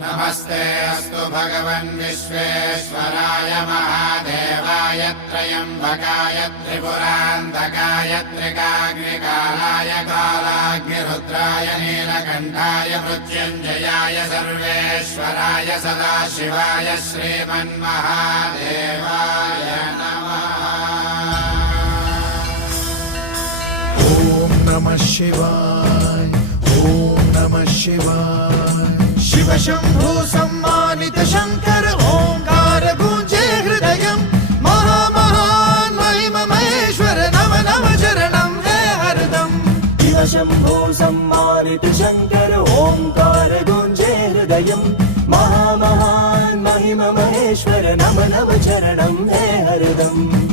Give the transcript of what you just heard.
नमस्ते अस्तु भगवन् विश्वेश्वराय महादेवाय त्र्यम्बकाय त्रिपुरान्तकाय त्रिकाग्निकालाय कालाग्निरुद्राय नीलकण्ठाय मृत्युञ्जयाय सर्वेश्वराय सदाशिवाय श्रीमन्महादेवाय नमः। ॐ नमः शिवाय ॐ नमः शिवाय। शिव शंभु सम्मानित शंकर ओंकार गूंजे हृदयम् महामहान् महिम महेश्वर नव नव चरणं हे हरदम्। शिव शंभो सम्मानित शंकर ओंकार गूंजे हृदयम् महामहान् महिम महेश्वर नम नव चरणं हे हरदम्।